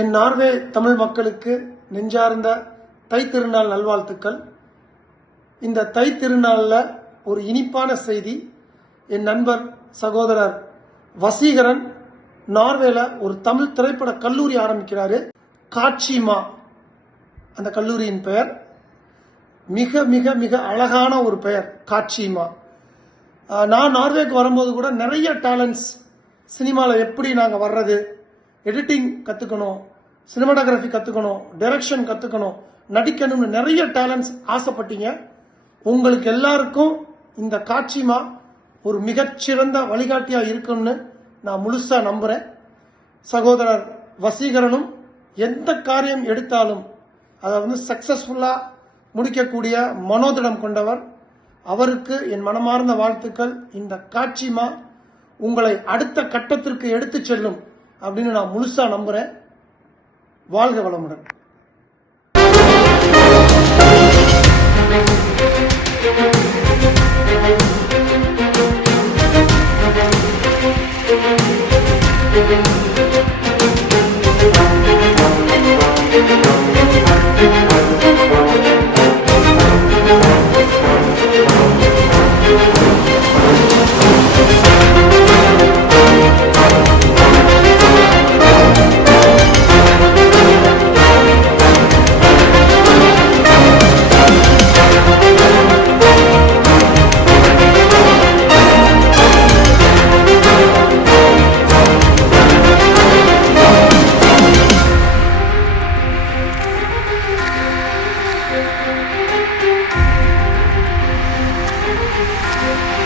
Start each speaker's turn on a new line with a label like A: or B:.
A: என் Norway Tamil மக்களுக்கு நெஞ்சார்ந்த தை திருநாள் நல்வாழ்த்துக்கள். இந்த தை திருநாளில் ஒரு இனிப்பான செய்தி. என் நண்பர் சகோதரர் வசீகரன் நார்வேல ஒரு தமிழ் திரைப்பட கல்லூரி ஆரம்பிக்கிறாரு. காட்சிமா அந்த கல்லூரியின் பெயர். மிக மிக மிக அழகான ஒரு பெயர் காட்சிமா நான் நார்வேக்கு வரும்போது கூட நிறைய டேலண்ட்ஸ் சினிமாவில் எப்படி நாங்கள் வர்றது எடிட்டிங் கற்றுக்கணும் சினிமாட்டோகிராஃபி கற்றுக்கணும் டைரக்ஷன் கற்றுக்கணும் நடிக்கணும்னு நிறைய டேலண்ட்ஸ் ஆசைப்பட்டீங்க. உங்களுக்கு எல்லாருக்கும் இந்த காட்சிமா ஒரு மிகச்சிறந்த வழிகாட்டியாக இருக்கும்னு நான் முழுசாக நம்புகிறேன் சகோதரர் வசீகரனும் எந்த காரியம் எடுத்தாலும் அதை வந்து சக்ஸஸ்ஃபுல்லாக முடிக்கக்கூடிய மனோதிடம் கொண்டவர். அவருக்கு என் மனமார்ந்த வாழ்த்துக்கள். இந்த காட்சிமா உங்களை அடுத்த கட்டத்திற்கு எடுத்து செல்லும். அப்படின்னு நான் முழுசா நம்புறேன் வாழ்க வளமுடன்
B: Thank you. Música